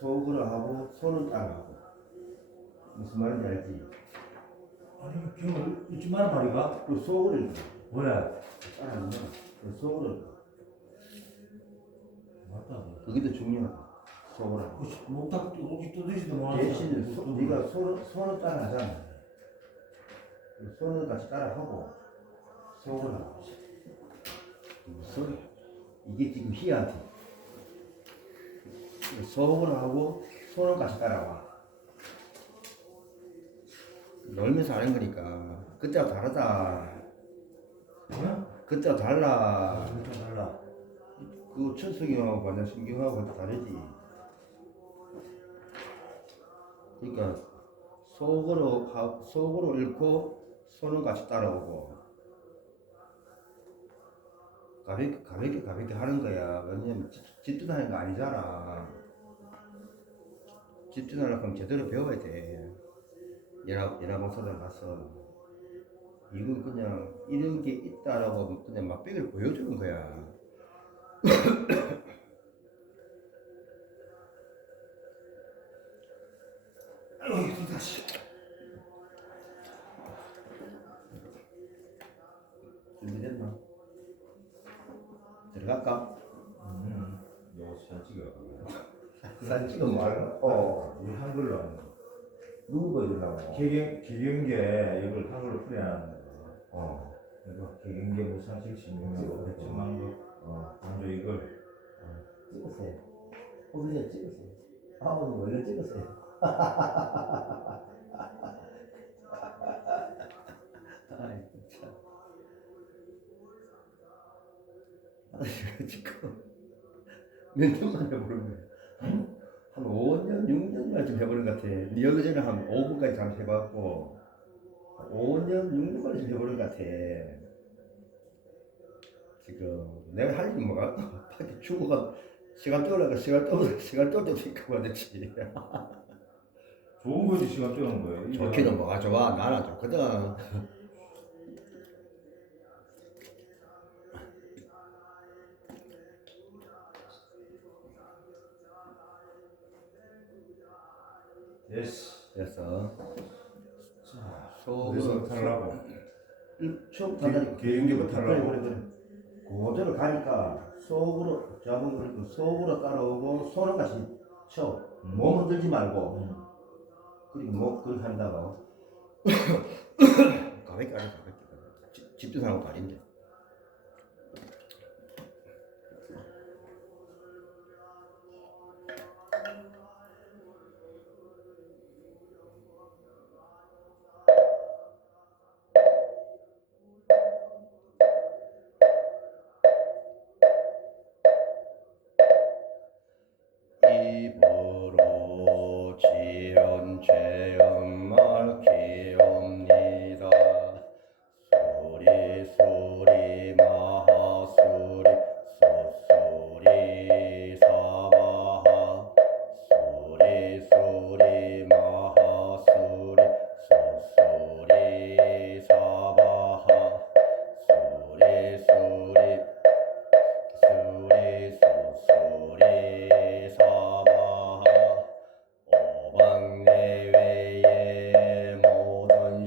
속으로 하고 손은 따라하고. 무슨 말인지 알지? 아니 지금 잊지 마라 말이가. 그 속으로 읽어. 왜? 따라하는 거야. 그 속으로 읽어. 맞다. 그게 더 중요하다. 속으로 하고. 목탁 오기 뜨듯이도 못하는 대신에 네가 손은 따라하잖아. 손을 같이 따라하고 속으로 하고. 무슨 이게 지금 희한해. 속으로 하고 손을 같이 따라와. 놀면서 하는 거니까 그때와 다르다. 응? 그때와 달라. 진짜 달라. 그 천성형하고 완전 신경하고 다르지. 그러니까 속으로 읽고 손은 같이 따라오고 가볍게 하는 거야. 왜냐면 집중하는 거 아니잖아. 집중하려고 하면 제대로 배워야 돼. 연합봉사단 가서 이건 그냥 이런 게 있다라고 그냥 맛배기를 보여주는 거야. 다시. 준비됐나? 들어갈까? 너 사진 찍어. 사진 찍어 말고. 우리 한글로 하는 거. 누구 보여주려고? 기경계 이걸 한글로 풀이하는 거. 이거 기경계 무상식 신경하고 대충한 거. 먼저 이걸 찍으세요. 호비자 찍으세요. 오늘 원래 찍으세요. 아이 참. 지금 몇 년만 해보는 거야. 한 5년, 6년만 좀 해보는 것 같아. 네 얼마 전에 한 5분까지 잠시 해봤고 5년, 6년까지 좀 해보는 것 같아. 지금 내가 할 일이 뭐가 밖에 죽어가 시간 떠올라가 시간 떠올 때도 있고 그랬지. 좋은 거지 시간 때우는 거예요. 좋기는 뭐가 좋아. 나는 좋거든. 예스. 됐어. 자, 속으로 어디서 타려고? 처음부터 하다니까. 개인기부터 타려고. 그래. 그대로 가니까 속으로 잡은 거 속으로 따라오고 손은 같이 쳐. 몸 흔들지 말고. 그리고 목 그렇게 한다고. 가볍게 하자 가볍게. 집중하고 다른데. 입으로 지은 죄은 밝히옵니다. 수리 마하수리 수수리 사마하 수리 마하수리 수수리 사마하 수리 수리 사마하 오방내외의 모든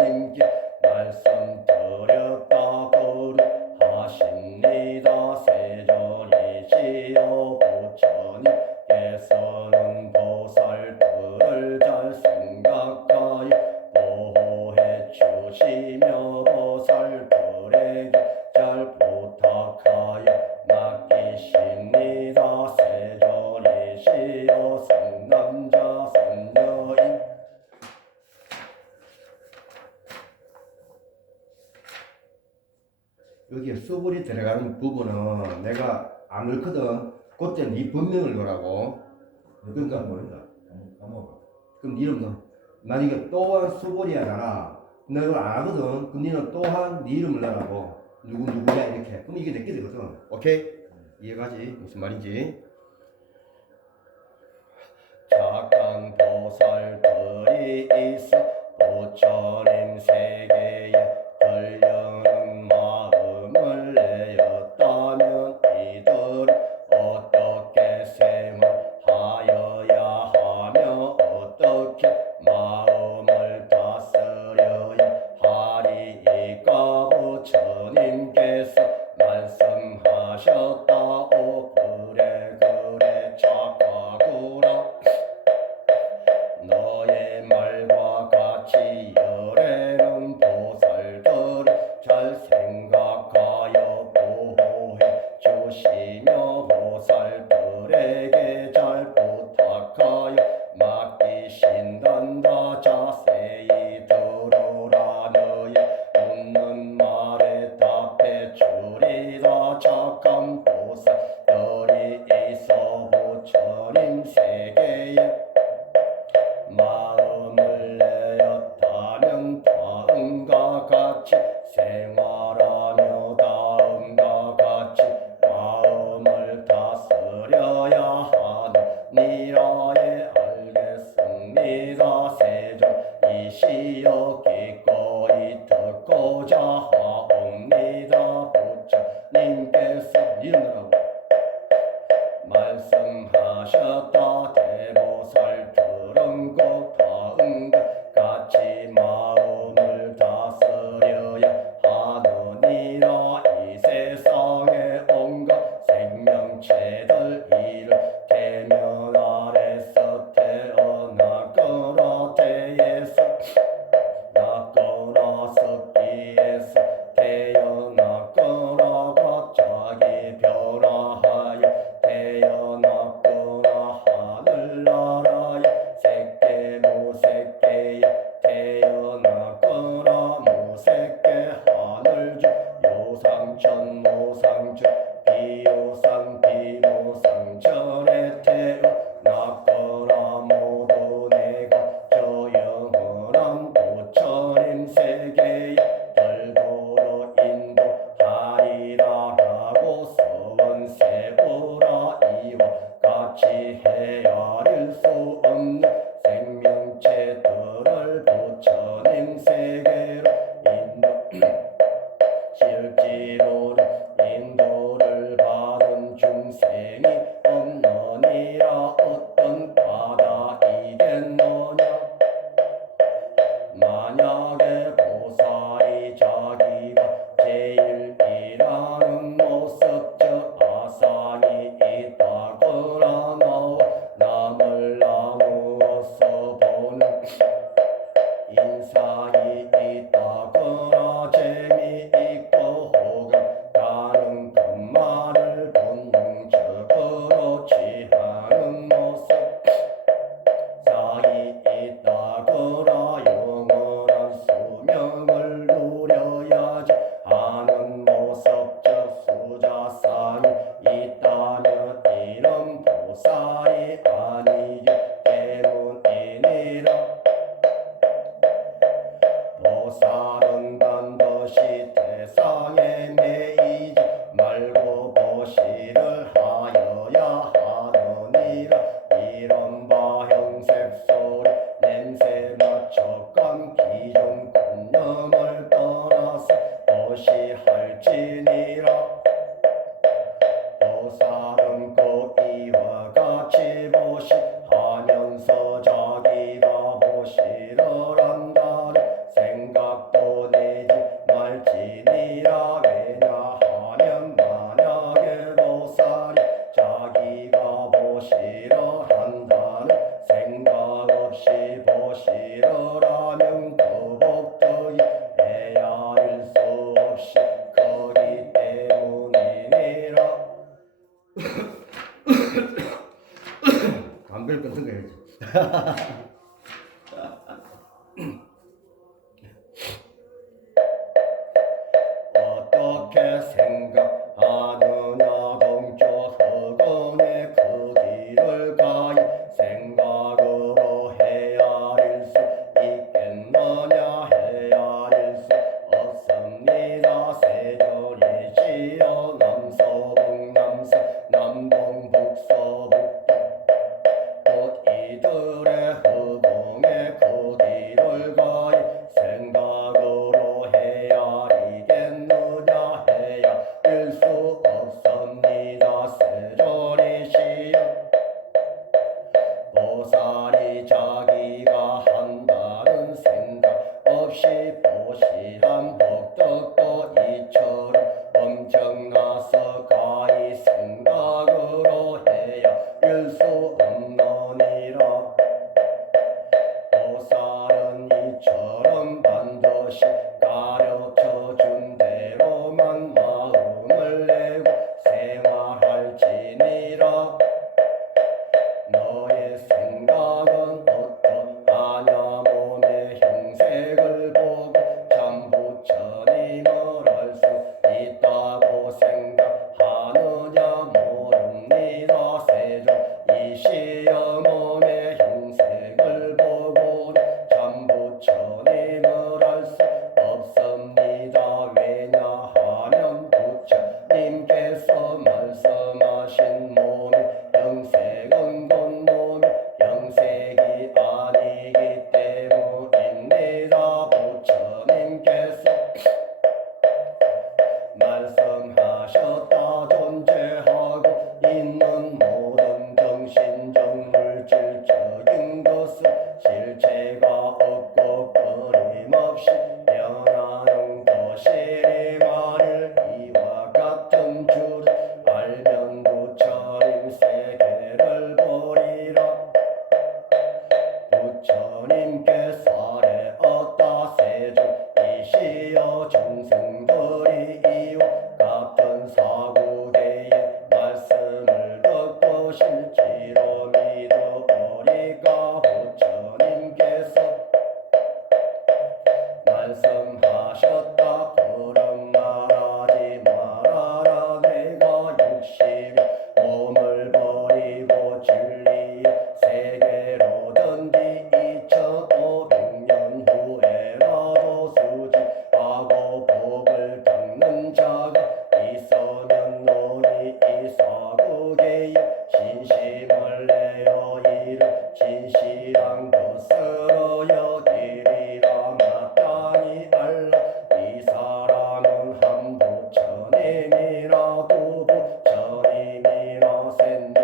부처님께 말씀드렸다 거룩하십니다. 세존이시여 부처님께서는 보살들을 잘 생각하여 보호해 주시며 보살들에게 잘 부탁하여 맡기십니다. 세존이시여 상남자 상여인 여기에 수불이 들어가는 부분은 내가 안 넣거든. 그때 네 본명을 넣으라고. 그러니까 모른다. 까먹어. 그럼 네 이름 넣어. 만약에 또한 수불이 하잖아. 내가 이걸 안 하거든. 그럼 니는 또한 네 이름을 넣으라고. 누구냐 이렇게. 그럼 이게 내게 되거든. 오케이? 이해가지? 무슨 말인지. 착한 보살들이 있어 부처님 세계에 들려는 마음을 내었다면 이들은 어떻게 생활하여야 하며 어떻게 마음을 다스려야 하리이까 부처님께서 말씀하셨다. 오 그래 착하구나. 너의 말과 같이 열애는 보살들을 잘 생각하여 보호해 주시며 보살들에게 잘 부탁하여 맡기신단다. 자세히 들으라. 너의 묻는 말에 답해 주리라. 착한 보살들이 있어 부처님 세계에 마음을 내었다면 다음과 같이 생활하며 다음과 같이 마음을 다스려야 하느니라. 예 알겠습니다. 세존이시여 기꺼이 듣고자 하옵니다. 부처님께서 이름으로 말씀하셨다. 대보살들은 꼭 다음과 같이 마음을 다스려야 하느니라. 이 세상의 온갖 생명체들 이를 계면 아래서 태어나거나 태에서 낳거나 습기에서 태어났거나 갑자기 변화하여 태어났거나 하늘나라에 새끼 무새끼에 태어났거나 무새끼 하늘주 요상천 무상주 비요상 비무상천에 태어났거나 모두 내가 저 영원한 부처님 세계에 별도로 인도하리라라고 서원 세우라. 이와 같이 헤아릴 수 없는 생명체들을 부처님 세계로 실제로는 인도를 받은 중생이 없느니라. 어떤 바다이겠느냐. 만약에 보살이 자기가 제일 일하는 모습 즉 아상이 있다거나 나와 남을 나누어서 보는 인사이 있다거나 재미있고 호감 가는 것만을 본능적으로 취하는 모습 사이 있다거나 영원한 수명을 누려야지 하는 모습적 수자상이 있다면 이런 보살이 아니기 때문이니라. 보살은 반드시 대상에 매이지 말고 보시를 하여야 하느니라. 이런 바 형색 소리 냄새 맛촉감 기존 관념을 떠나서 보시할지니라. 보살은 곧 이와 같이 보시하면서 자기가 보시를 한다는 생각 어떻게 생각하느냐 동쪽 허공에 그 길을 가이 생각으로 헤아릴 수 있겠느냐 헤아릴 수 없습니다. 세존이시여 남서북 남서 남동 북서북 곧 이들의 허공에 그 길을 가이 생각으로 헤아리겠느냐 헤아릴 수 없습니다. 세존이시여 보살이 자기가 한다는 생각 없이 보시한 복덕도 이처럼 엄청나서 가히 생각으로 헤아릴 수 없느니라. 보살은 이처럼 반드시 가르쳐 준 대로만 마음을 내고 생활할지니라. 너의 생각은 어떠하냐 몸의 형색을 보고 참 부처님을 알 수 있다고 생각하느냐 모릅니다. 세존이시여 몸의 형색을 보고 참 부처님을 알 수 없습니다. 왜냐하면 부처님께서 말씀하신 몸의 형색은 곧 몸의 형색이 아니기 때문입니다. 부처님께서 말씀하셨다. 존재하고 있는 모든 정신적 물질적인 것은 실체가 없고 끊임없이 변하는 것이니만을 이와 같은 줄을 알면 부처님 세계를 보리라. 부처님께서 아뢰었다. 세존이시여 중생들이 이와 같은 사구계의 말씀을 듣고 실제로 믿어오리까. 부처님께서 말씀하셨다. 그런 말하지 말아라. 내가 60일 몸을 버리고 진리의 세계로든지 2500년 후에라도 수지하고 복을 닦는 자가 있으면 너희 이 사구계의 진심을 내어 이를 진실한 것으로 여기리라. 마땅히 알라. 이 사람은 한 부처님이라 두 부처님이라 셋넷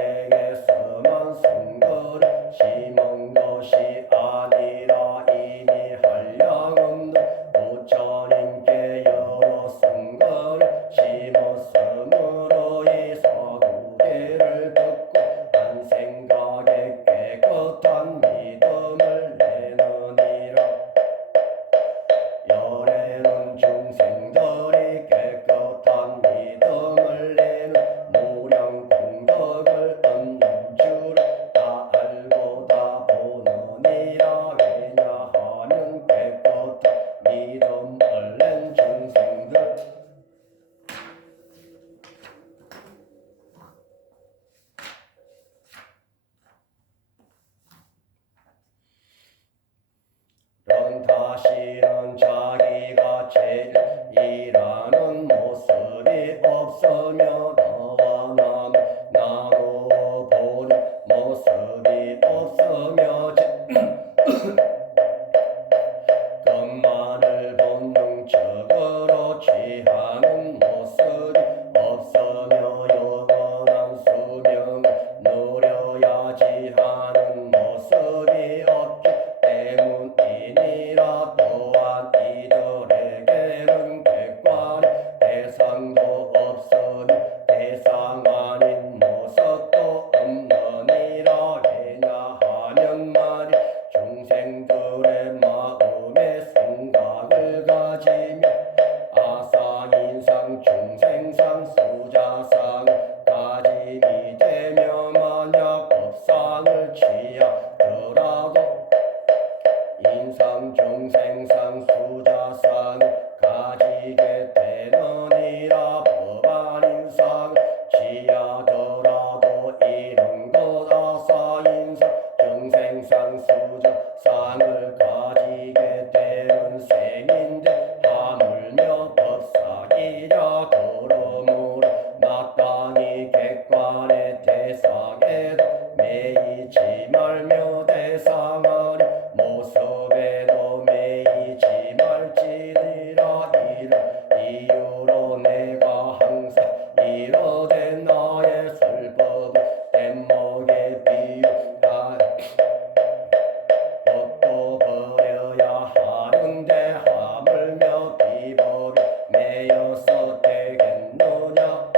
부처님에게서만 성거를 심은 것이 아니라 이미 한량없는 부처님께 여러 성거를 심었으므로 이 사구계를 듣고 한 생각에 깨끗한 믿음을 내느니라. 열애는 중생들이 깨끗한 믿음을 내는 무량 공덕을 얻는 줄을 다 알고 다 보느니라. 왜냐하면 깨끗한 믿음을 낸 중생들 넌 다시는 자기가 제일 일하는 모습이 없으며 너와 나는 나누어 보는 모습이 없으며 것만을 본능적으로 취하는 모습이 없으며 영원한 수명을 누려야지 하는 모습이 없기 때문이니라. 또한 이들에게는 객관의 대상도 없으며 보시함 중생상 수자상 가지게 되느니라 법안인상 지하더라도 이런 거다 사인상 중생상 수자상을 가지게 되는 셈인데 하물며 법상이라 그러므로 마땅히 객관의 대상에도 매이지 말며 대상하리 모습에도 매이지 말지니라 이런 이유로 내가 항상 이러되 나의 술법은 뗏목에 비유하여 법도 버려야 하는데 하물며 비법이 매여서 되겠느냐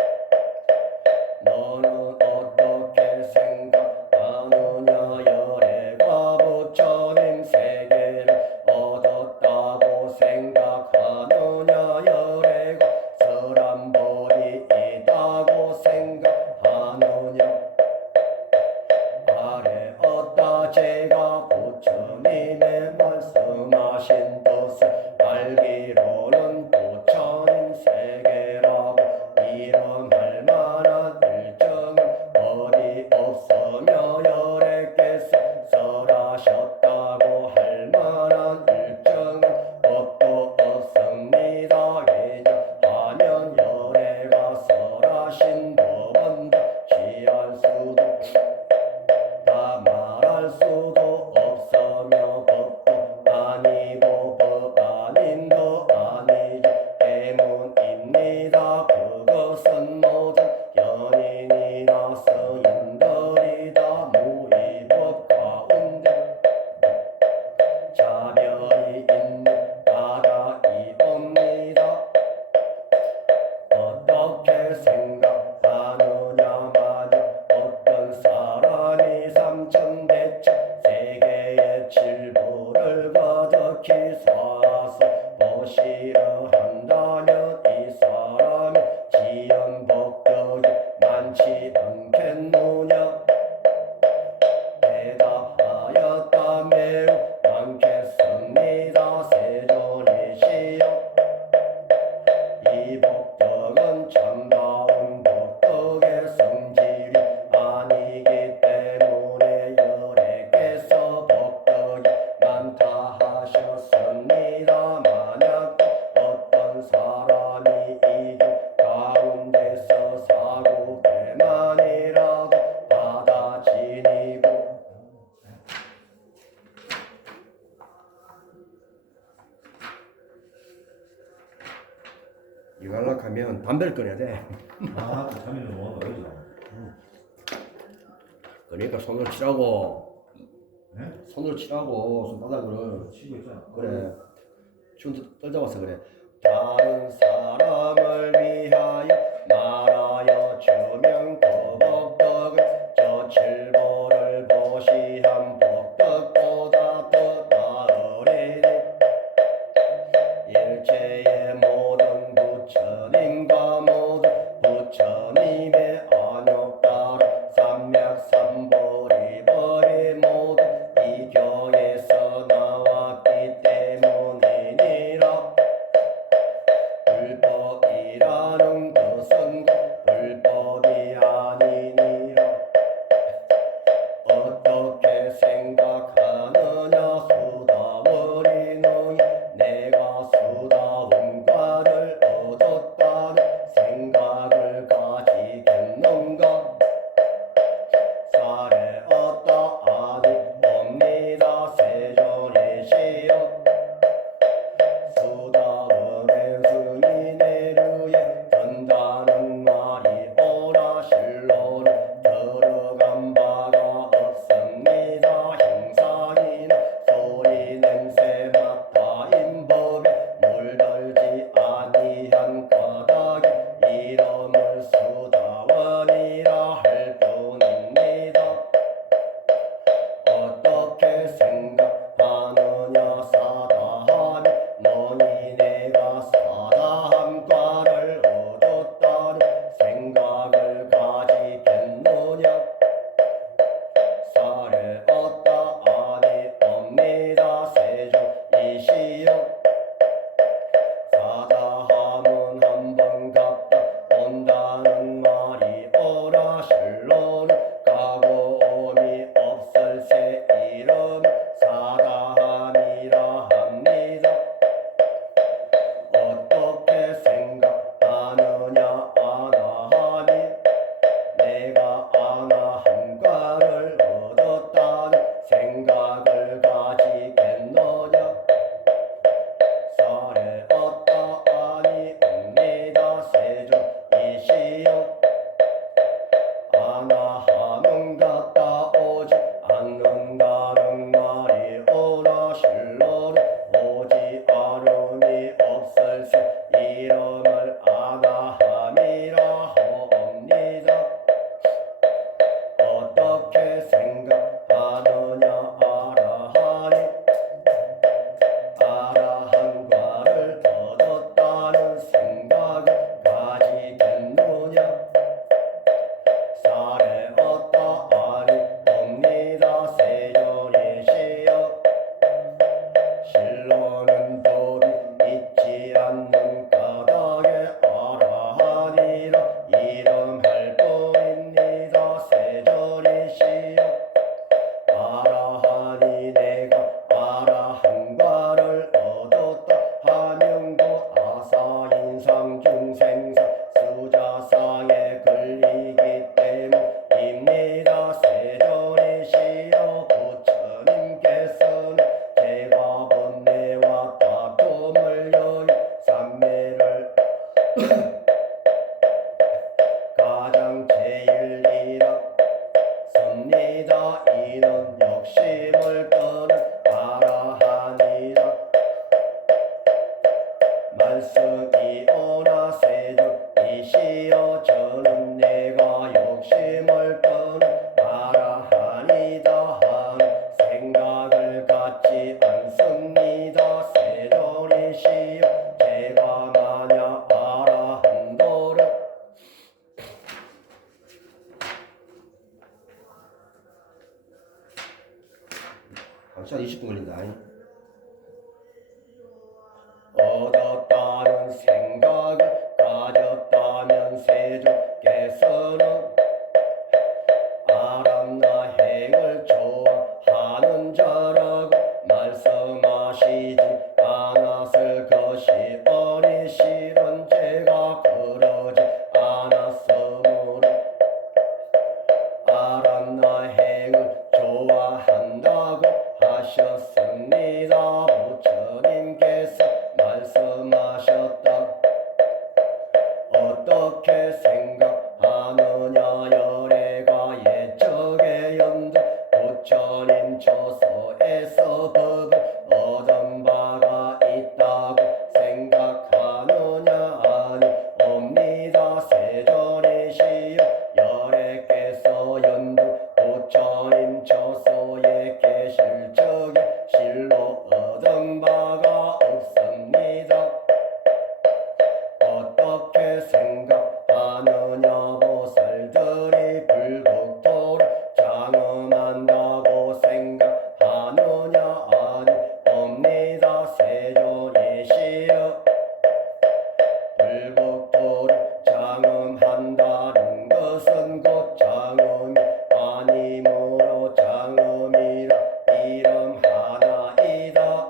너는 어떻게 생각하느냐 열애가 부처님 세계를 얻었다고 생각하느냐 열애가 설한 법이 있다고 생각하느냐 아래 얻다 제가 부처님의 말씀하신 뜻을 알기로는 부처님 세계라고 이름할 만한 일정은 어디 없으며 열애께서 설하셨다고 할 만한 일정은 법도 없습니다. 왜냐하면 열애가 설하신 법은 다 취할 수도 다 말할 수도 없으며 법도 아니고 법 아님도 아니기 때문입니다. 그것은 모든 연인이나 서인들이 다 무의법 가운데 차별이 있는 바다이옵니다. 어떻게 생각하느냐 만약 어떤 사람이 삼천대천 세계의 칠부를 가득히 사서 보시려 한다면 이 사람이 지연 복덕이 많지 않겠느냐 대답하였다 매우 많겠습니다. 세존이시여 이 복덕은 참다운 복덕의 성질이 아니기 때문에 열애께서 복덕이 많다 하셨습니다. 만약 어떤 사람이 이중 가운데서 사고 배만이라도 받아 지니고 이거 하려면 담배를 끊어야 돼. 아, 그 참이는 뭐 어디서? 그러니까 손으로 치라고. 네? 손으로 치라고 손바닥을. 치고 있잖아. 그래. 춤 떨잡아서 그래. 다른 사람을 위하여 말하여 주면 그 복덕은 저 칠보를 보시한 복덕보다 더 나으리니 일체의 모든 부처님과 모든 부처님의 안욕 따라 삼맥삼보리 법이 모두 이 교에서 나왔기 때문이니라. 불법이라는 것은 하시지 않았을 것이오니 실은 제가 그러지 않았으므로 알았나 행을 좋아한다고 하셨습니다. 부처님께서 말씀하셨다. 어떻게 생각하느냐 열애가 예적의 연두 부처님 처소에서 법을 얻은 바가 있다고 생각하느냐 아니 옵니다. 세존이시여 열애께서 연두 부처님 처소에 계실 적에 실로 얻은 바가 없습니다. 어떻게 생각하느냐 보살들이 불국토를 장엄한다고 생각하느냐 아니 옵니다. 세존이시여 불국토를 장엄한다는 것은 곧 장엄이 아니므로 장엄이라 이름 하나이다.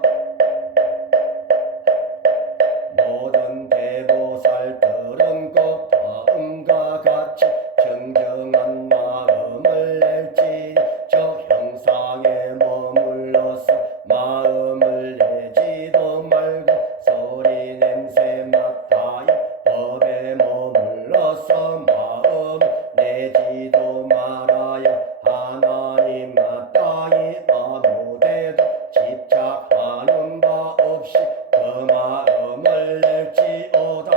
모든 대보살들은 꼭 다음과 같이 정정한 마음을 낼지니 저 형상에 머물러서 마음을 내지도 말고 소리 냄새 맡아요 법에 머물러서 마음을 내지도 말아야 하나님 마땅히 아무데도 집착하는 바 없이 그 마음을 낼지어다.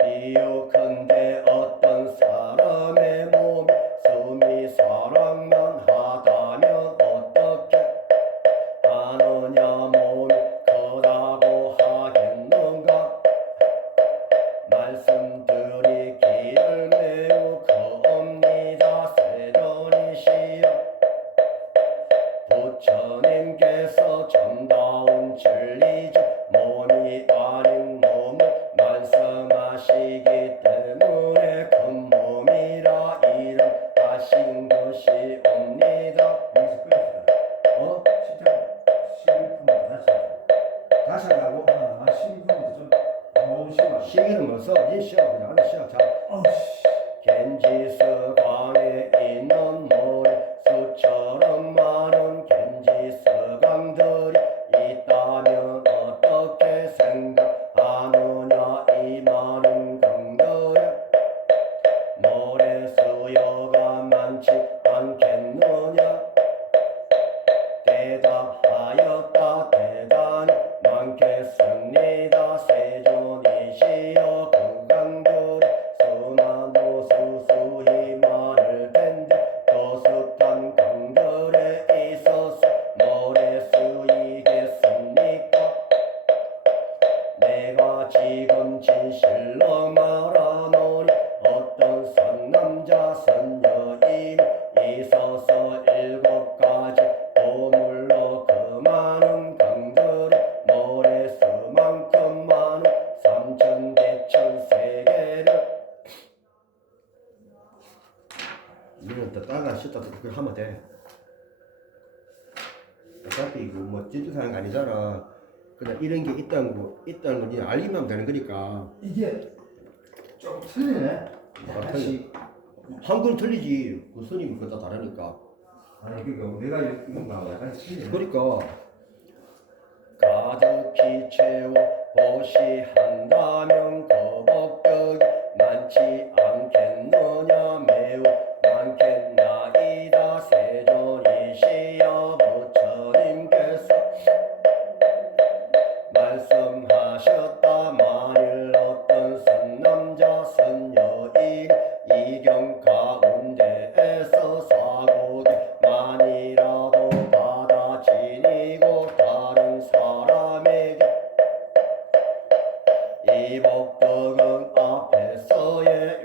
비유컨대 어떤 사람의 몸이 숨이 사랑만 하다면 어떻게 하느냐 몸이 크다고 하겠는가. 말씀드리기를 매우 크옵니다. 세존이시여 부처님께서 정다운 진리지 몸이 아닌 몸을 말씀하시기 때문에 큰 몸이라 이름하신 것이옵니다. 여기서 끊었어. 시작 11분부터 다시 하라고? 아 12분부터 좀 너무 심하. 시기는 뭐 써? 니 쉬어 그냥 앉아 쉬어. 자 겐지스 강에 있는 모래 수처럼 많은 겐지스 강들이 있다면 어떻게 생각하느냐 이 많은 강들에 모래 수요가 많지 않겠느냐. 대답하였다. 대단히 많겠습니다. 세존이시여 그 강들이 수많고 수수히 많을 텐데 그 숱한 강들에 있어서 모래 수이겠습니까. 내가 지금 진실로 말하노니 어떤 선남자 선여인이 있어서 7가지 보물로 그 많은 강들이 모래수만큼 많은 삼천대천세계를 니는 더 따가 쉬었다 그렇게 하면 돼. 어차피 이거 뭐 진주사는 거 아니잖아. 그냥 이런 게 있다는 거 니 알기만 되는 거니까. 이게 좀 틀리네. 아, 틀리. 한글 틀리지. 그 스님이 그거 다 다르니까. 아니 그러니까 내가 이건 봐 약간 틀리네. 그러니까 가득히 채워 보시한다면 그 복덕이 많지 않겠느냐. 매우 많겠나이다. 세존이시여 부처님께서 말씀하셨다. 만일 어떤 선남자 선여인 이경 가운데에서 사고를 만이라도 받아 지니고 다른 사람에게 이 복덕은 앞에서의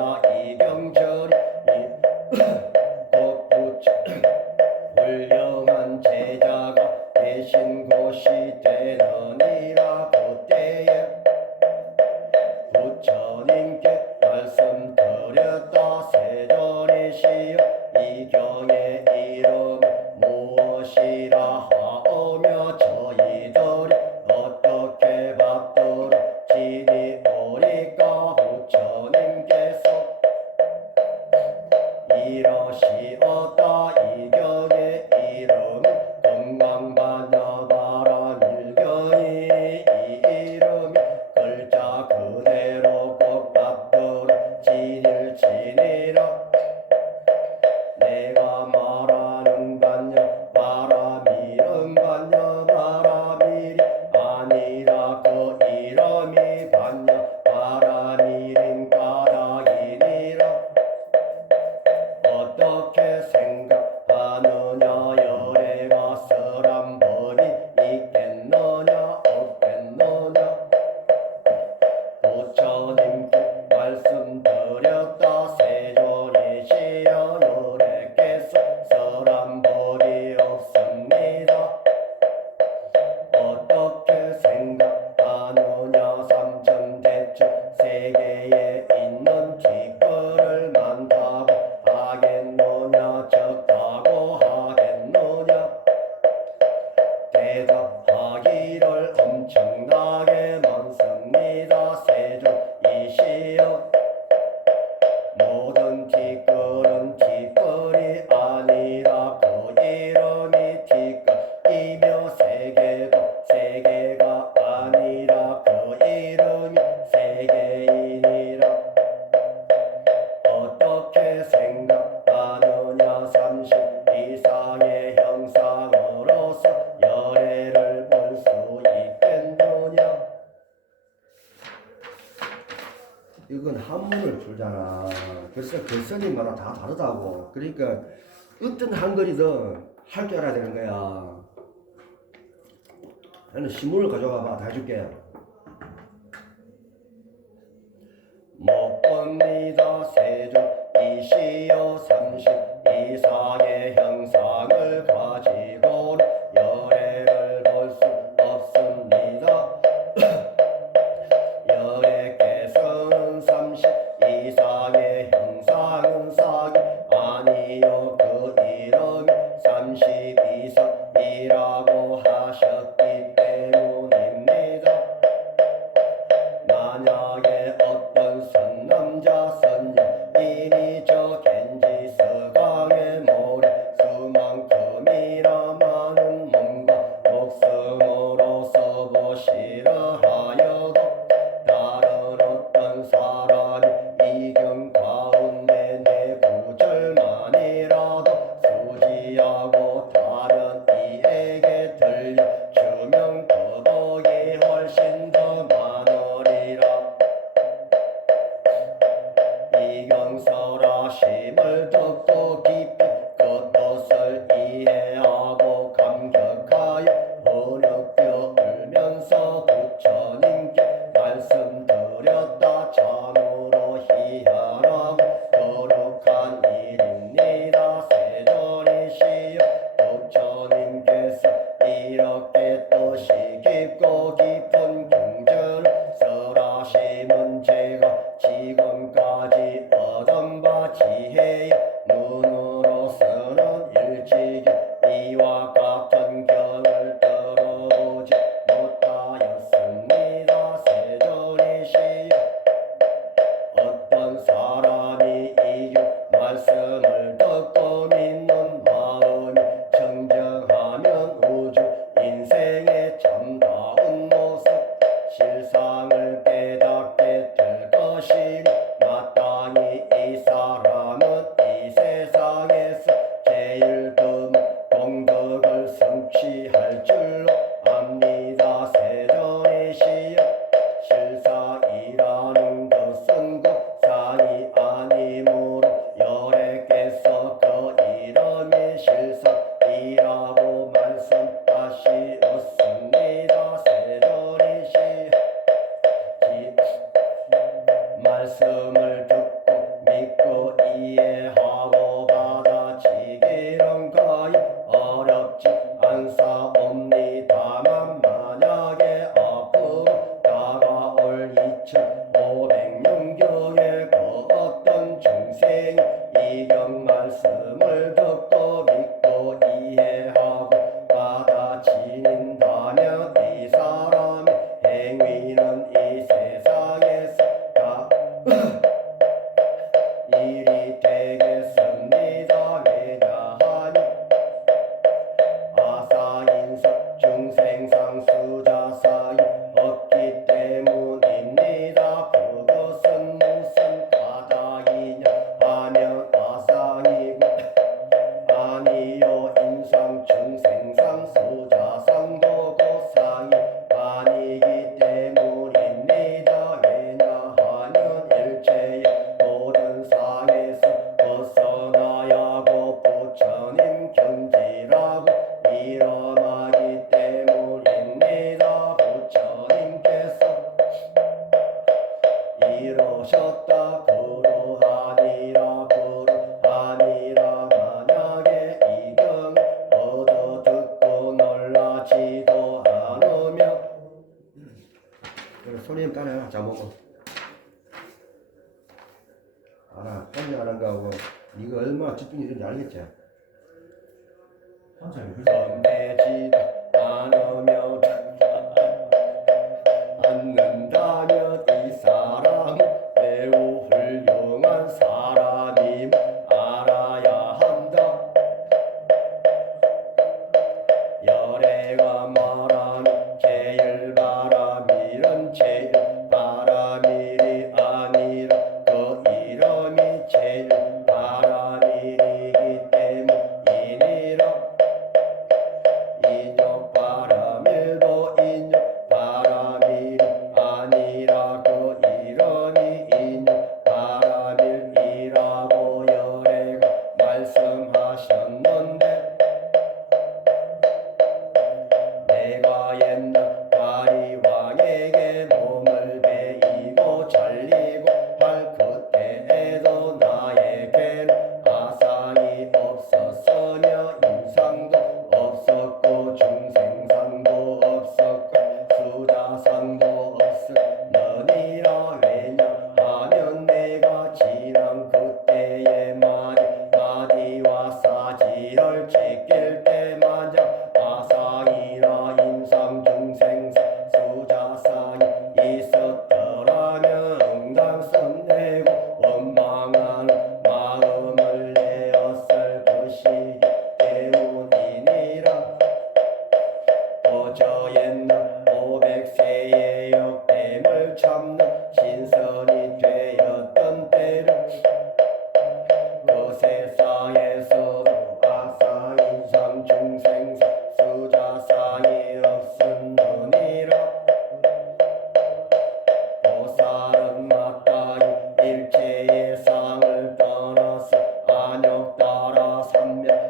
아니라 이경절이 곧부처 훌륭한 제자가 계신 곳이 되느니라. 그때에 부처님께 말씀드렸다. 세존이시여 이 경의 이름 무엇이라 하오며 저희들이 어떻게 받도록 지니오리까. 부처님께서 이러시었다. 이 경의 이름은 금강반야바라밀경이 이 이름이 글자 그대로 꼭 받도록 지니라. 내가 말하는 반야 바라밀은 반야 바라밀이 아니라 그 이름이 반야 바라밀인 까닭이니라. 어떻게 생각하느냐. 열애가 설한 번이 있겠느냐 없겠느냐. 부처님께 말씀드렸다. 세존이시여 열애께서 설한 벌이 없습니다. 어떻게 생각하느냐. 삼천대천 세계에 있는 티끌을 많다고 하겠느냐 적다고 하겠느냐. 대답하기를 엄청나게 많습니다. 세존이시여 모든 티끌은 티끌이 아니라 그 이름이 티끌이며 세계도 세계가 아니라 그 이름이 세계이니라. 어떻게 생각하느냐. 30 이상의 형상으로서 열애를 볼 수 있겠느냐. 이건 한문을 풀잖아. 그래서 그 스님마다 다 다르다고. 그러니까 어떤 한글이든 할 줄 알아야 되는 거야. 나는 신문을 가져와봐. 다 해줄게. 못 봅니다. 세존이시여 30 이상의 형상을 가지고 열애를 볼 수 없습니다. 열애께서는 30 이상의 형상은 사기 아니요 그 이름이 30 이상이라고 하셨기 때문입니다. 만약에 어떤 선남자 선녀인이 저 겐지 서강의 모래 수만큼이나 많은 몸과 목숨으로 써보시라 하여도 다른 어떤 사람이 이경 가운데 내 구절만이라도 수지하고 다른 이에게 들려주면 그 복이 훨씬 더 많으리라. 이경설하심을 듣고 깊이 그 뜻을 이해하고 감격하여 흐느껴 울면서 부처님께 말씀드렸다. 참으로 희한하고 거룩한 일입니다. 세존이시여 부처님께서 이렇게 뜻이 깊고 깊은 경전을 설하심은 제가 지금까지 얻은 바 지혜의 눈으로서는 일찍이 이와 같은 경을 들어보지 못하였습니다. 세존이시여 어떤 사람이 이 말씀을 듣고 믿는 마음이 청정하면 우주 인생의 참다운 모습 실상을 깨닫게 될 것이니 마땅히 이 사람은 알아. 혼자 하는 거하고 네가 얼마나 집중이 되는지 알겠지? 혼자 읽을 건네지도 않으며 않는다면 이 사람 매우 훌륭한 사람임 알아야 한다. 열애가 말하는 제일 바람일은 제일 바람일이 아니라 그 이름이 제일 바람일이기 때문이니라. 인욕 바람일도 인욕 바람일이 아니라 그 이름이 인욕 바람일이라고 열애가 말씀하셨는데 내가 옛날 다리왕에게 몸을 베이고 잘리고 할 그때에도 나에겐 아상이 없었으며 인상도 없었고 중생상도 없었고 수자상도 없었느니라. 왜냐하면 내가 지난 그때의 마디와 사지를 지킬 때마다 아상이나 인상 중생상 수자상이 있었더라면 응당선내고 원망하는 마음을 내었을 것이기 때문이니라. 저 옛날 500세의 역됨을 참는 신선이 되었던 때를 그 세상에서도 아상 인상 중생상 수자상이 없었느니라. 보살은 마땅히 일체의 상을 떠나서 안욕 따라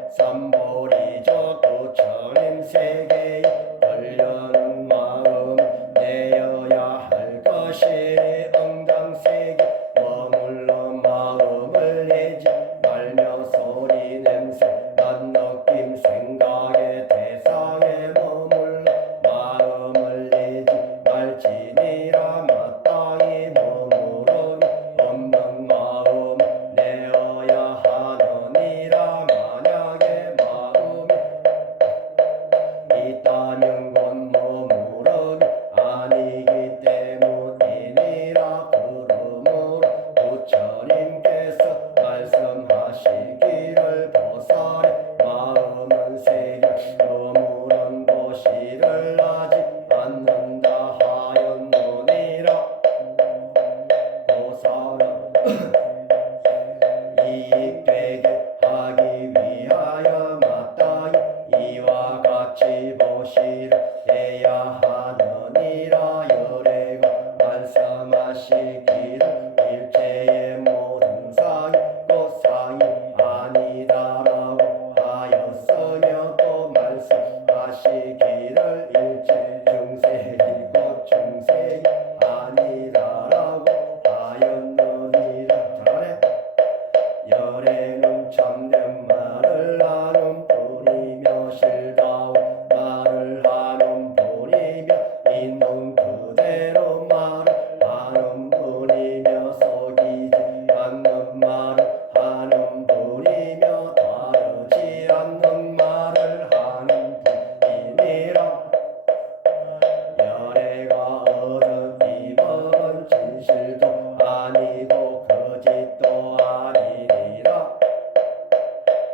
삼보리죠. 부처님 세계에 걸려는 마음 내어야 할 것이니 응당세계 머물러 마음을 내지 말며 소리 냄새 난 느낌 생각의 대상에 머물러 마음을 내지 말지니라. 마땅히 머무르니 없는 마음 내어야 하느니라. 만약에 마음이 있다면 곧 머무르니 아니기 때문이니라. 그러므로 부처님께서 말씀하시기를 보살의 마음은 세계 머무른 도시를 하지 않는다 하였느니라. 보살은 이익되게 하기 위하여 마땅히 이와 같이 보시를 해야 하느니라. 열애가 말씀하시기를 일체의 모든 상이 꽃상이 아니다라고 하였으며 또 말씀하시기를 일체 중생이 곧 중생이 아니다라고 하였느니라. 잘하네. 열애는 참된 말을 하는 뿐이며 실다운 말을 하는 뿐이며 있는 그대로 말을 하는 뿐이며 속이지 않는 말을 하는 뿐이며 다르지 않는 말을 하는 뿐이니라. 열애가 얻은 이 법은 진실도 아니고 거짓도 아니니라.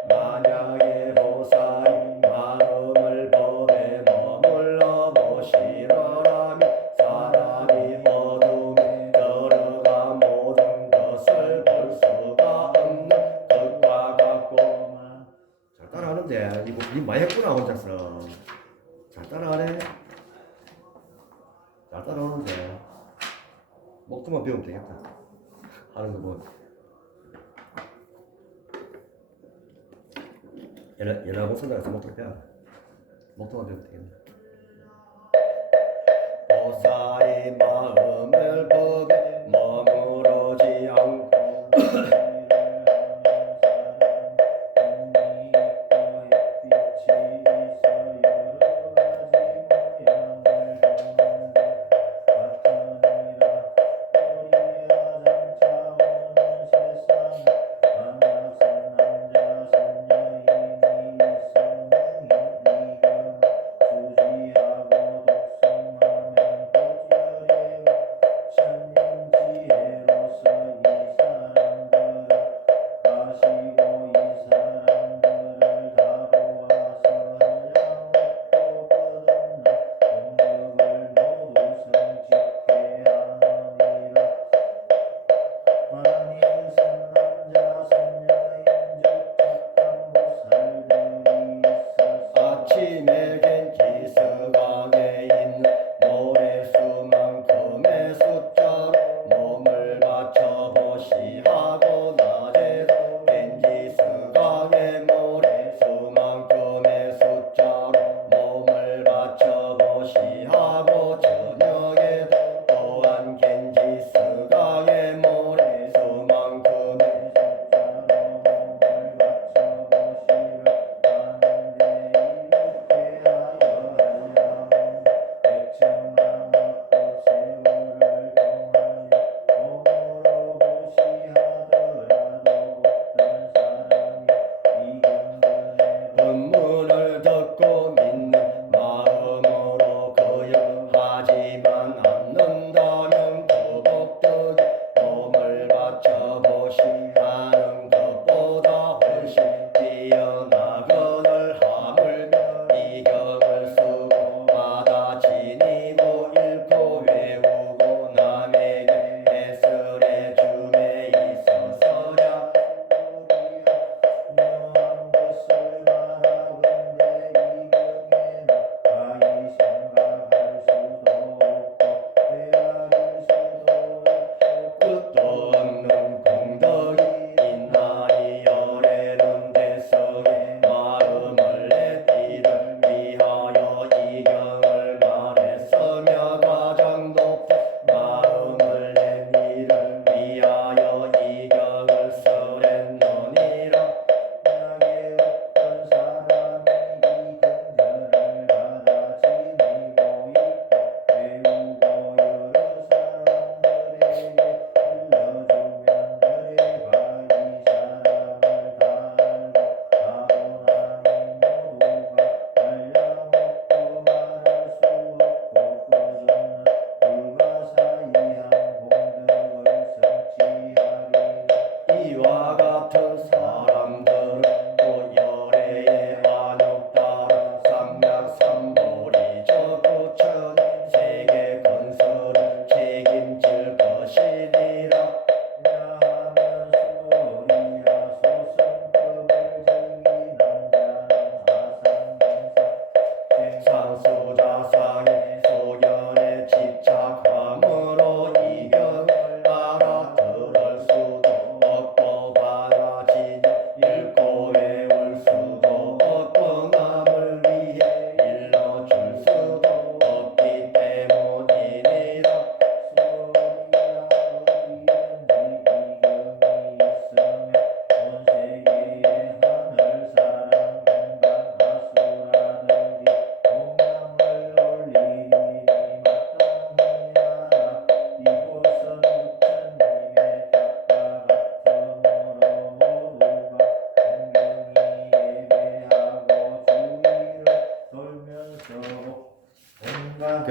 만약에 보살이 마음을 법에 머물러 보시라면 사람이 어둠에 들어가 모든 것을 볼 수가 없는 것과 같고. 잘 따라하는데 니 많이 했구나 혼자서. 잘 따라하네. 잘 따라하는데 목도만 배우면 되겠다. 하는 거 뭐. 연하고 선장에서 목도 배워. 목도만 배우면 되겠네. 보살이 마음을 법에 머무르지 않고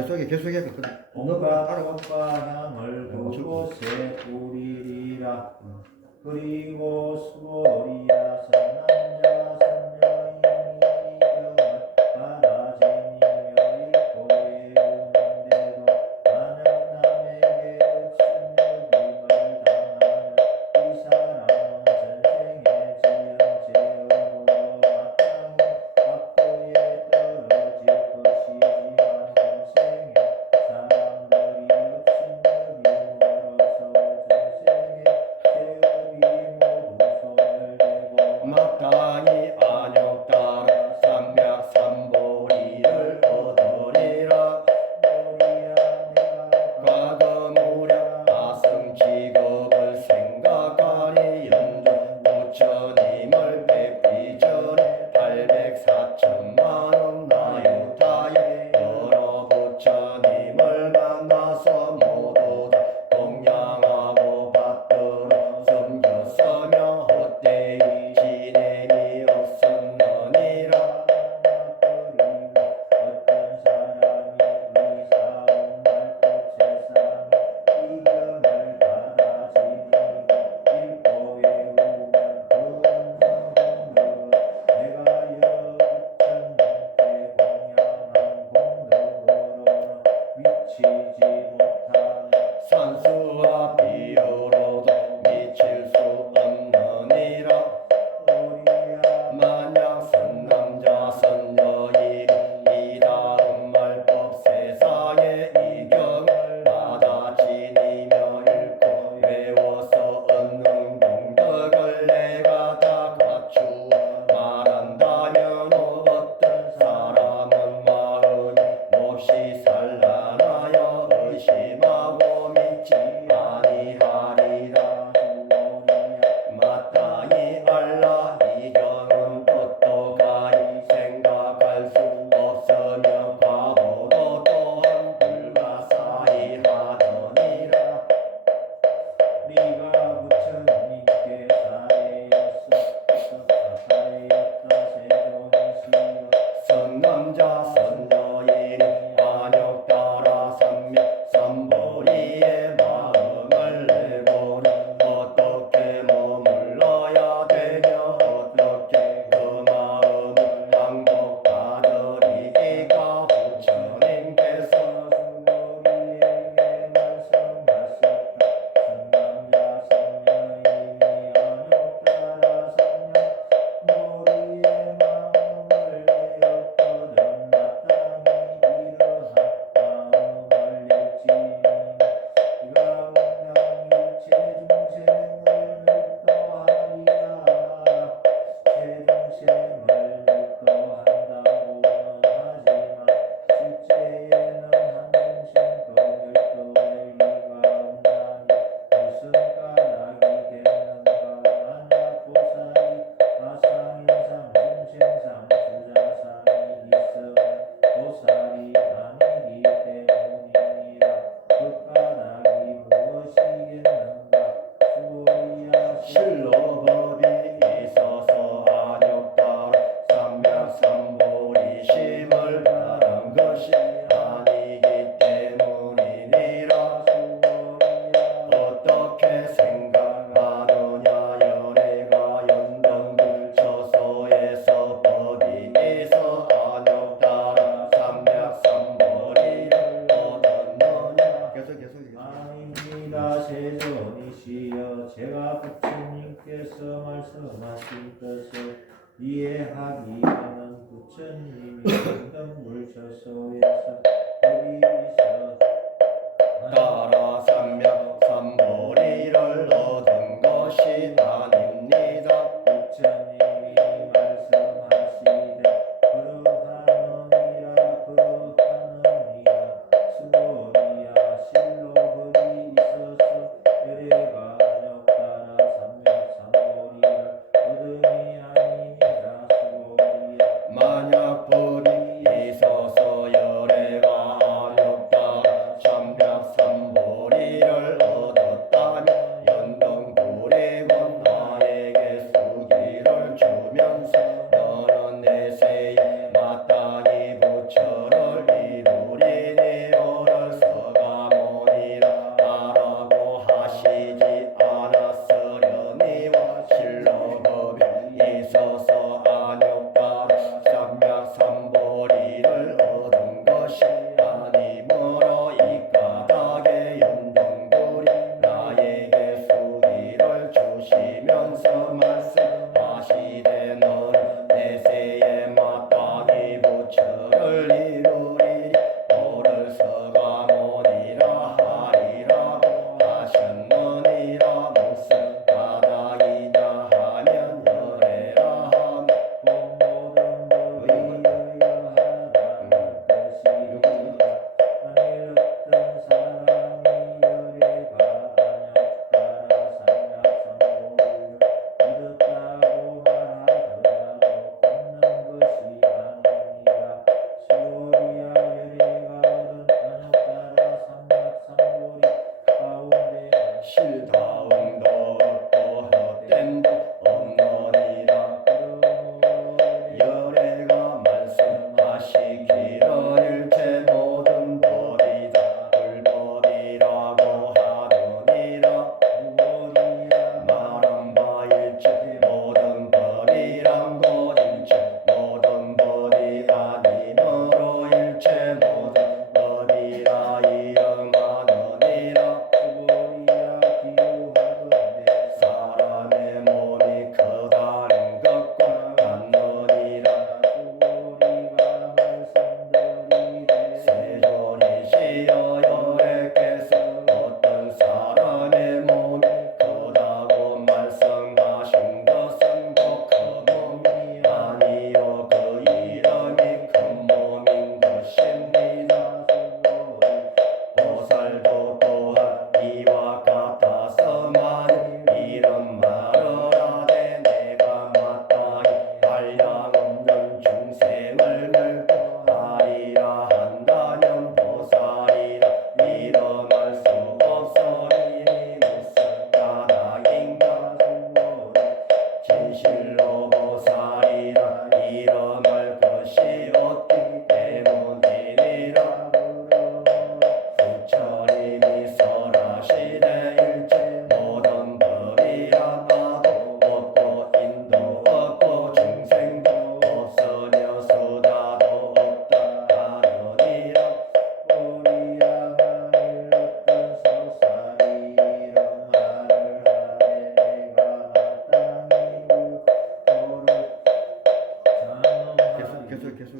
계속해. 온갖 꽃과 향을 그곳에 뿌리리라. 그리고 수고리야 선남자 선녀인이 경을 받아지니며 읽고 외우는데도 만약 남에게 억순여김을 당하면 이 사람은 전생에 지은 죄업으로 마땅히 악도에 떨어질 것이지만 평생에 사람들이 억순여김으로써 전생에 죄업이 모두 소멸되고 마땅히 안욕 따라 삼백 삼보리를 얻으리라. 모리야 내가 과거 무량 아승직업을 생각하니 연중 부처님을 뵙기 전에 800~4천만원 나유타에 여러 부처님을 만나서 모두 다供養하고 받들어 섬겼으며 헛되이 지냄이 없었느니라. 어떤 사람이 의사운 말꽃 세상에 이견을 받아지니 읽고 외우면 그 원성공덕은 내가 여부처님께 공양한 공덕으로는 미치지 못하는 산수와 비유로도 미칠 수 없느니라. 오리야 만약 선남자 선녀이 이 다음 말법 세상에 이경을 받아 지니며 읽고 외워서 얻는 공덕을 내가 다 갖추어 말한다면 어떤 사람은 마음이 몹시 산란하여 의심하고 믿지 아니하리라. 마땅히 알라 이 경은 어떠하이 생각할 수 없으며 과보도 또한 불가사의 하더니라. 네가 부처님께 사례였다 세존이시여 선남자 선녀인이 안욕 따라 삼백 삼보리의 마음을 내고는 어떻게 머물러야 되며 어떻게 그 마음을 항복받으리이까. 부처님께서 수고리에게 말씀하셨다. 선남자 선녀인이 안욕 따라 삼년 모리의 마음을 내었거든 마땅히 이러한 마음을 낼지니 이가 온당 일체 중생을 멸도하리라. 세중생을 멸도한다고는 하지만 실제에는 한 중생도 멸도할 리가 없나니 무슨 까닭이 되는가. 만약 보살이 아상인상 중생상 수자상이 있으면 보살이 아니기 때문이니라. 그 까닭이 무엇이겠는가. 수고리야 실로법이 있어서 안욕 따라 삼백 삼보리심을 바란 것이 아니기 때문이니라. 수고리야 어떻게 생각하느냐. 열애가 연등불 처소에서 법이 있어 안욕 따라 삼백 삼보리를 얻었느냐. 계속. 아닙니다. 세존이시여 제가 부처님께서 말씀하신 것을 이해하기에는 부처님이 연등불 처소에서 법이 있어 따라 삼백 삼보리를 얻은 것이 아닙니다. 부처님이 말씀하시되 그러하느니라 그러하느니라. 수고리야 실로 법이 있어서 열애가 안욕 따라 삼백삼보리를 얻음이 아니니라. 수고리야 만약 법이 있어서 열애가 안욕 따라 삼백 삼보리를 얻었다면 연등불이군. 하면서 말씀하시되 너는 내세에 마땅히 부처를 이루리니 오를 서가모니라 하리라고 하셨느니라. 무슨 까닭이냐 하면 열애라 함. 모든 법이 여여하다는 것이니라. 만일 어떤 사람이 열애가 안약 따라 삼약삼보를 얻었다고 말하더라도 걷는 것이 아니니라. 시오리야 열애가 얻은 안약 따라 삼약삼보리 가운데 실다음도 없고 헛됨도 없느니라. 열애가 말씀하시기를 일체 모든 법이 다 불법이라고 하느니라. 말한 바 일체 모든 법이란 것 일체 모든 법이 아니므로 일체 모든 법이라 이름하느니라. 사람의 몸이 커다란 것과 같느니라. 세존이시여 여래께서 어떤 사람의 몸이 크다고 말씀하신 것은 곧 그 몸이 아니요 그 이름이 큰 몸인 것입니다. 보살도 또한 이와 같아서만 이런 말을 하되 내가 마땅히 한량 없는 중생을 멸고 하리라 한다면 보살이라 이름할 수 없으니 무슨 까닭인가. 진실로 보살이라 이름할 것이 없기 때문이니라. 부처님이 설하시되 일체 모든 법이 하나도 없고 인도 없고 중생도 없으며 수다도 없다 하느니라. 우리야 만일 어떤 소살이 이런 말을 하되 내가 마땅히 불도를 장엄하니 계속.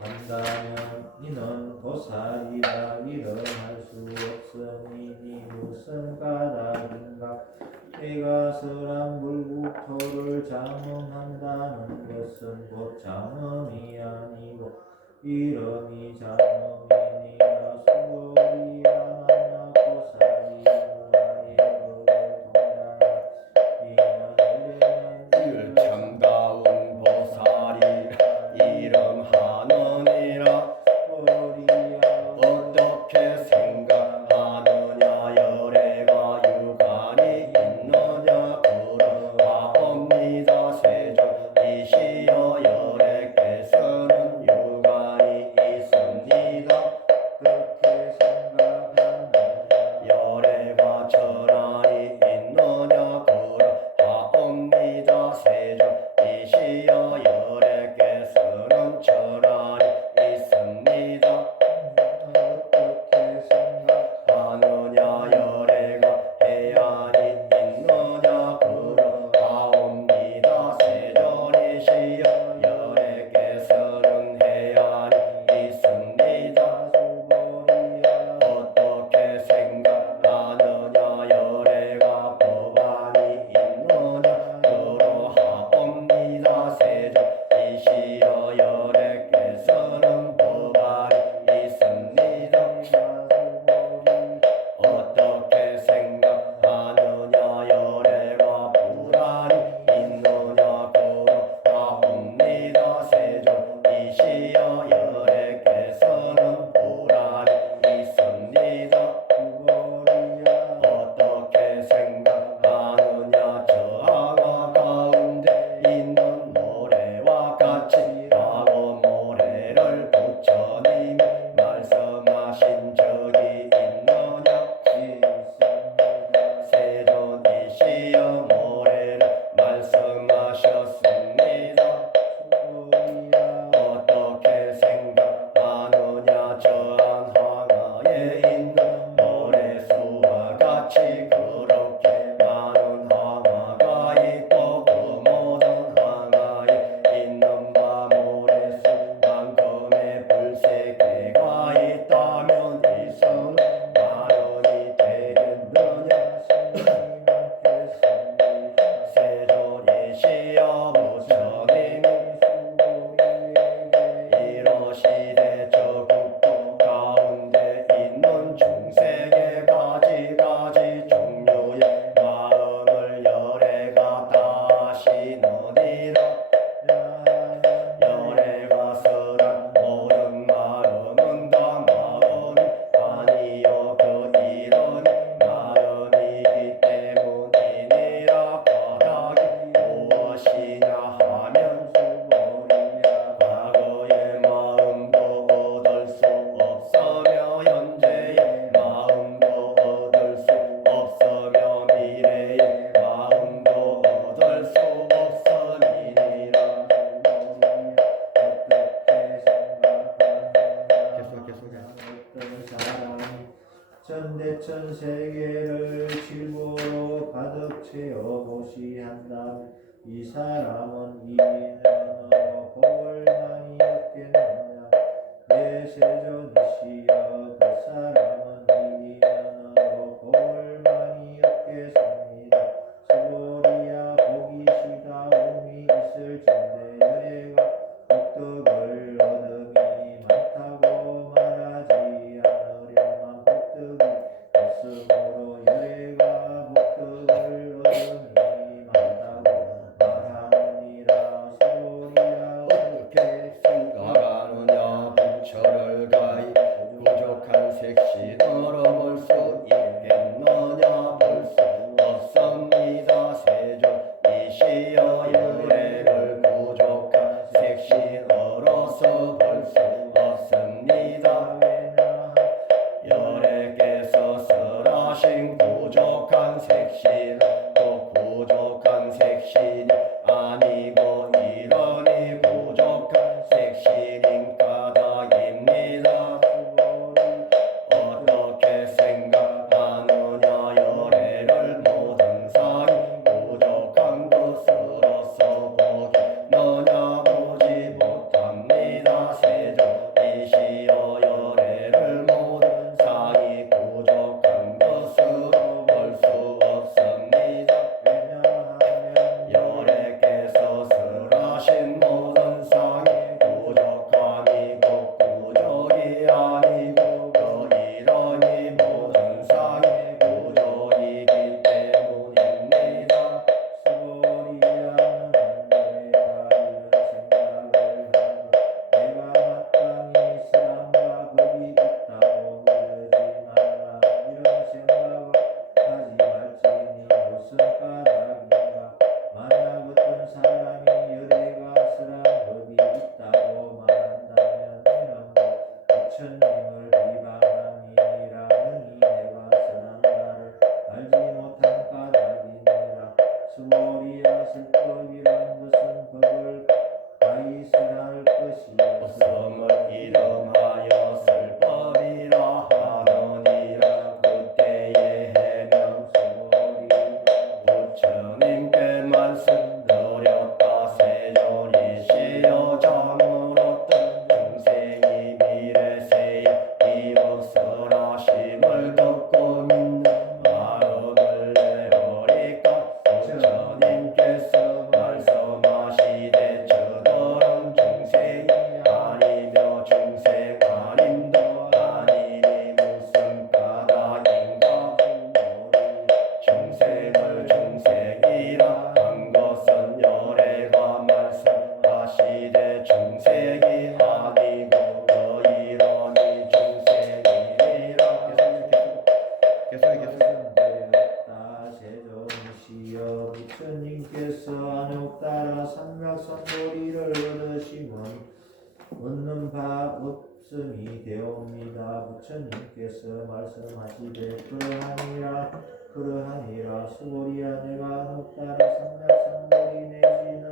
한다면 이는 보살이라 이름할 수 없으니 니 무슨 까닭인가. 내가 설한 불국토를 장엄한다는 것은 곧 장엄이 아니고 이름이 장엄이니라. 수고리야 만약 보살이 누가의 법을 통달하니 이는 참다운 보살이라 이름하느니라. 어떻게 생각하느냐 열애가 유관이 있느냐 그러하옵니다. 세존이시여 열애께서는 유관이 있습니다. 어떻게 생각하느냐 세계를 질보로 가득 채워 보시한다. 이 사람은 이 인연으로 복을 많이 얻겠느냐. 내 세존이시여 그 사람은 이 인연으로 복을 많이 얻겠습니다. 수고리야 복이 시다 운이 있을진데 여래가 복덕을 얻음이 많다고 말하지 않으려만 복덕이 없으므로 여래가 복덕을 얻음이 많다고 말하느니라. 수고리야 어떻게 생각하느냐. 부처를 가히 부족한 색시 들어볼 수 있겠느냐. 볼 수 없습니다. 세존이시여 열애를 부족한 색신으로서 볼 수 없습니다. 열애께서 설하신 부족한 색신 또 부족한 색신이 아니고 이러니 부족한 색신인 까닭입니다. 어떻게 생각하느냐. 열애를 모든 상이 부족한 것으로서 보겠느냐. 보지 못합니다. 세존이시여 열애를 모든 상이 부족한 것으로 볼 수 없습니다. 열애께서 설하신 모든 상이 부족함이고 부족이 아니고 그 이러니 모든 상이 부족이기 때문입니다. 수고리야는 내가 이런 생각을 하고 내가 마땅히 사람과 법이 있다고 이러지 말라. 이런 생각을 하지 말지니 무슨 까닭인가. 만약 어떤 사람이 열애가 설한 법이 있다고 말한다면 이는 부처님을 비방함이니라. 능히 내가 선한 바를 알지 못한 까닭이니라. 수고리야 설법이란 것은 법을 가이설할 것이요 없음을 이름하여 설법이라 하느니라. 그때에 해명 부처님께 말씀드렸다. 세존이시여 참으로 뜬 중생이 미래세에 이웃설하심을 듣고 믿는 마음을 내어리까. 부처님께서 말씀하시되 저들은 중생이 아니며 중생 아님도 아니니 무슨 까닭인가. 중생을 중생이라 한 것은 열애가 말씀하시되 중생이 아니고 그 이러니 중생이니라. 말씀드렸다. 세존이시여 부처님께서 안욕따라 삼각선도리를 얻으심은 얻는 바 없음이 되옵니다. 부처님께서 말씀하시되 그러하니라. 수고리야 내가 안욕따라 삼각선도리 내지는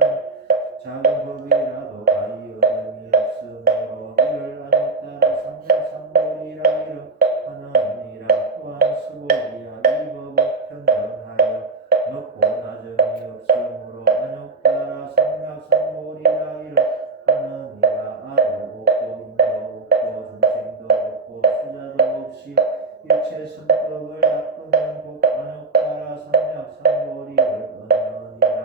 작은 법이라도 가히 얻음이 없으므로 이를 안욕따라 삼각선도리라 하느니라. 또한 수고리야 이 법은 평등하여 높고 낮음이 없으므로 안욕따라 삼각선도리라 하느니라. 아도 없고 인도 없고 중생도 없고 수자도 없이 일체 선법을 닦으면 곧 안욕따라 삼각선도리를 얻느니라.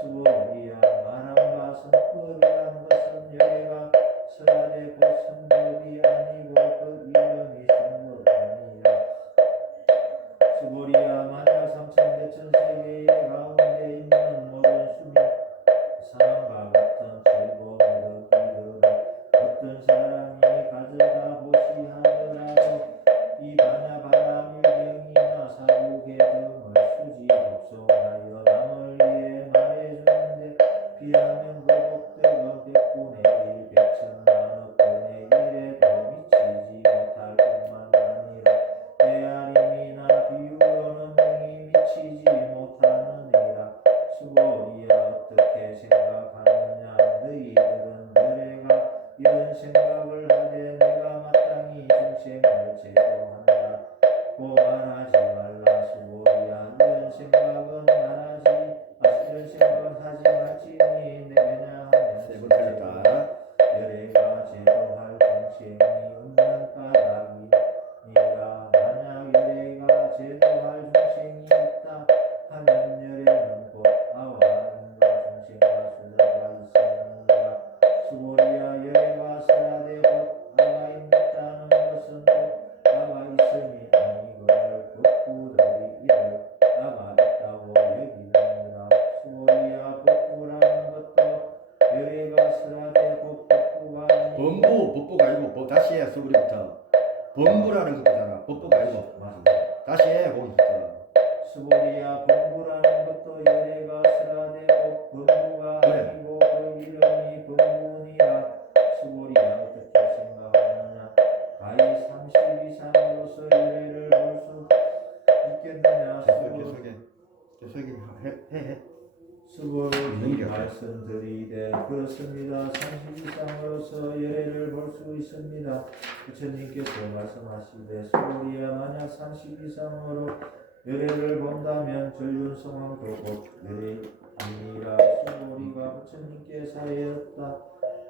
수고리야 말한 바 선법이란 것은 열애가 설하되 곧 선법이 아니고 그 이름이 선법이니라. 수고리야 만약 삼천대천세계의 가운데 있는 모든 수명 사람과 같은 즐거움을 얻기를 어떤 사람이 가져다 보시하더라도 이 바나바라밀경이나 사국의 등을 수지 독송하여 남을 위해 말해주는데 비하면 그 복덕은 하지 말지니 왜냐하면 세 번 틀렸다. 열애가 제도할 정신이 없는 까닭이니라. 만약 열애가 제도할 정신이 있다 하면 열애는 곧 아와 인과 정신과 수다가 있으니라. 수고리야 열애가 쓰라되 곧 아가 있다는 것은 곧 아가 있음이 아니거늘 북구들이 이를 아가 있다고 여기느니라. 수고리야 북구라는 것도 열애가 쓰라되 곧 북구가 아니고 법부가 아니고 다시 해 수부리부터. 법부라는 것보잖아. 법부가 아니고. 맞습니다. 다시 해 거기부터. 수고리야 범부라는 것도 열애가 쓰라되고 범부가 그래. 아니고 그 이름이 범부니라. 수고리야 어떻게 생각하느냐. 가히 30 이상으로서 열애를 볼 수 있겠느냐. 계속해. 해. 수고리 말씀드리되 그렇습니다. 30 이상으로서 열애를 볼 수 있습니다. 부처님께서 말씀하시되 수고리야 만약 30 이상으로 열애를 본다면 전륜성왕도 곧 열애이니라. 수고리가 부처님께 사회였다.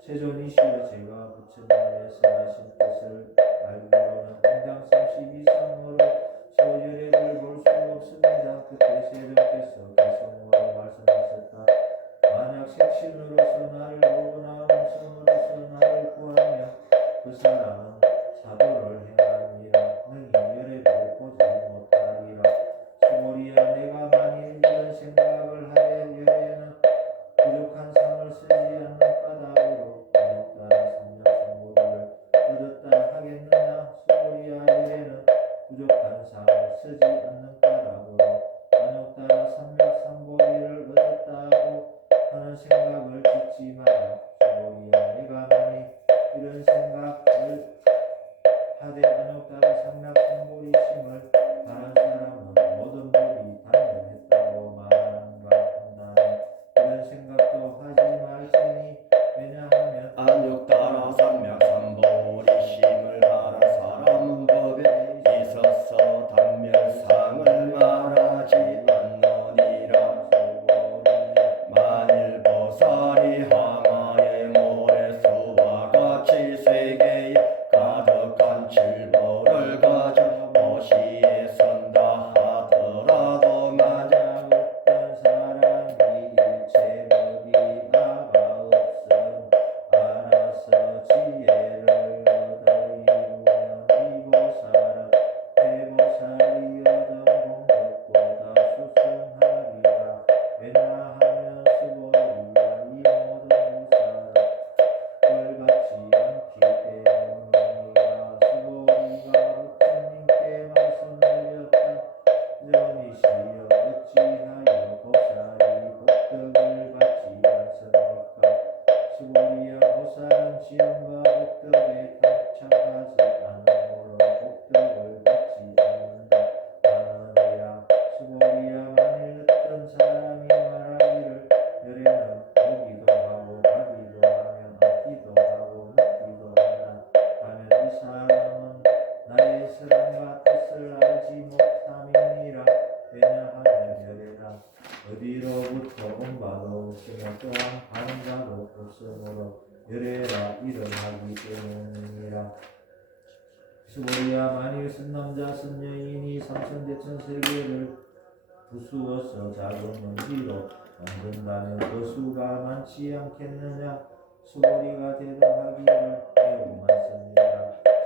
세존이시여 제가 부처님의 선하신 뜻을 알기로는 인당 30 이상으로 열애를 볼 수 없습니다. 그때 세존께서 개성으로 말씀하셨다. 만약 색신으로서 나를 보거나 음성으로서 나를 구하면 그 사람은 사도를 행하니라. 능히 열애를 보지 못하리라. 수고리야 내가 만일 이런 생각을 하되 열애는 부족한 상을 쓰지 않는 까닭으로 안욕따라 삼력성고리를 얻었다 하겠느냐. 수고리야 열애는 부족한 상을 쓰지 않는 까닭으로 안욕따라 삼력성고리를 얻었다고 하는 생각을 짓지 마라. 수고리야 내가 만일 이런 생각을 하되 안욕따라 삼력성고리심을 다른 사람은 모든 법이 당연했다고 말하는가 한다면 이런 생각도 하지 말지니 왜냐하면 안욕 따라 삼맥삼보리심을 하라. 사람은 법에 있어서 단멸상을 말하지 않느니라. 만일 보살이 항아의 모래수와 같이 세계에 가득한 칠보를 가져 도시에 선다 하더라도 만약 어떤 사람이 일체법이 아가 없음 알아서 지혜를 얻어 이루면 이 보살은 대보살이 얻은 공덕보다 수승하리라. 왜냐하면 수고리야 이 모든 보살은 걸 받지 않기 때문이라. 수고리가 부처님께 말씀드렸다. 전이시여 어찌하여 보살이 복덕을 받지 않습니까? 수고리야 보살은 지음과 복덕에 탐착하지 않으므로 복덕을 받지 않는다 하느니라. 수고리야 만일 어떤 사람이 말하기를 열애는 보기도 하고 가기도 하며 앉기도 하고 눕기도 한다 하면 이 사람은 나의 사랑과 뜻을 알지 못함이니라. 왜냐하면 열애란 어디로부터 온 바도 없으며 또한 가는 자도 없으므로 열애라 일어나기 때문이니라. 수고리야 만일 선남자 선여인이 삼천대천세계를 부수어서 작은 먼지로 만든다면 그 수가 많지 않겠느냐. 수고리가 대답하기를 매우 많습니다.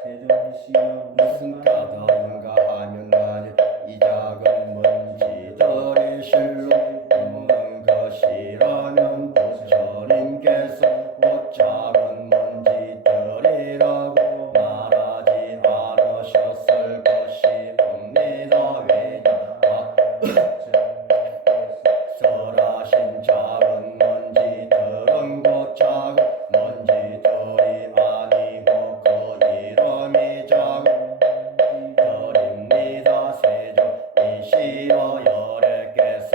세존이시여 무슨 까닭인가 하면 만일 이 작은 먼지들이 실로 있는 것이라면 부처님께서 곧 작은 먼지들이라고 말하지 않으셨을 것이옵니다. 왜냐 설하신 작은 먼지들은 곧 작은 먼지들이 아니고 그 이름이 작은 들입니다. 세존이시여 열애께서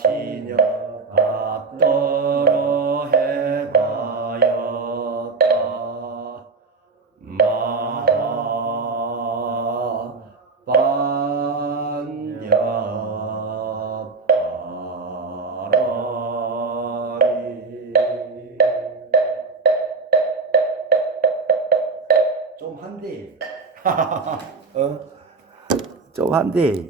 지녀 앞더러 해봐였다 마반야 바라리 좀 한데 어? 좀 한데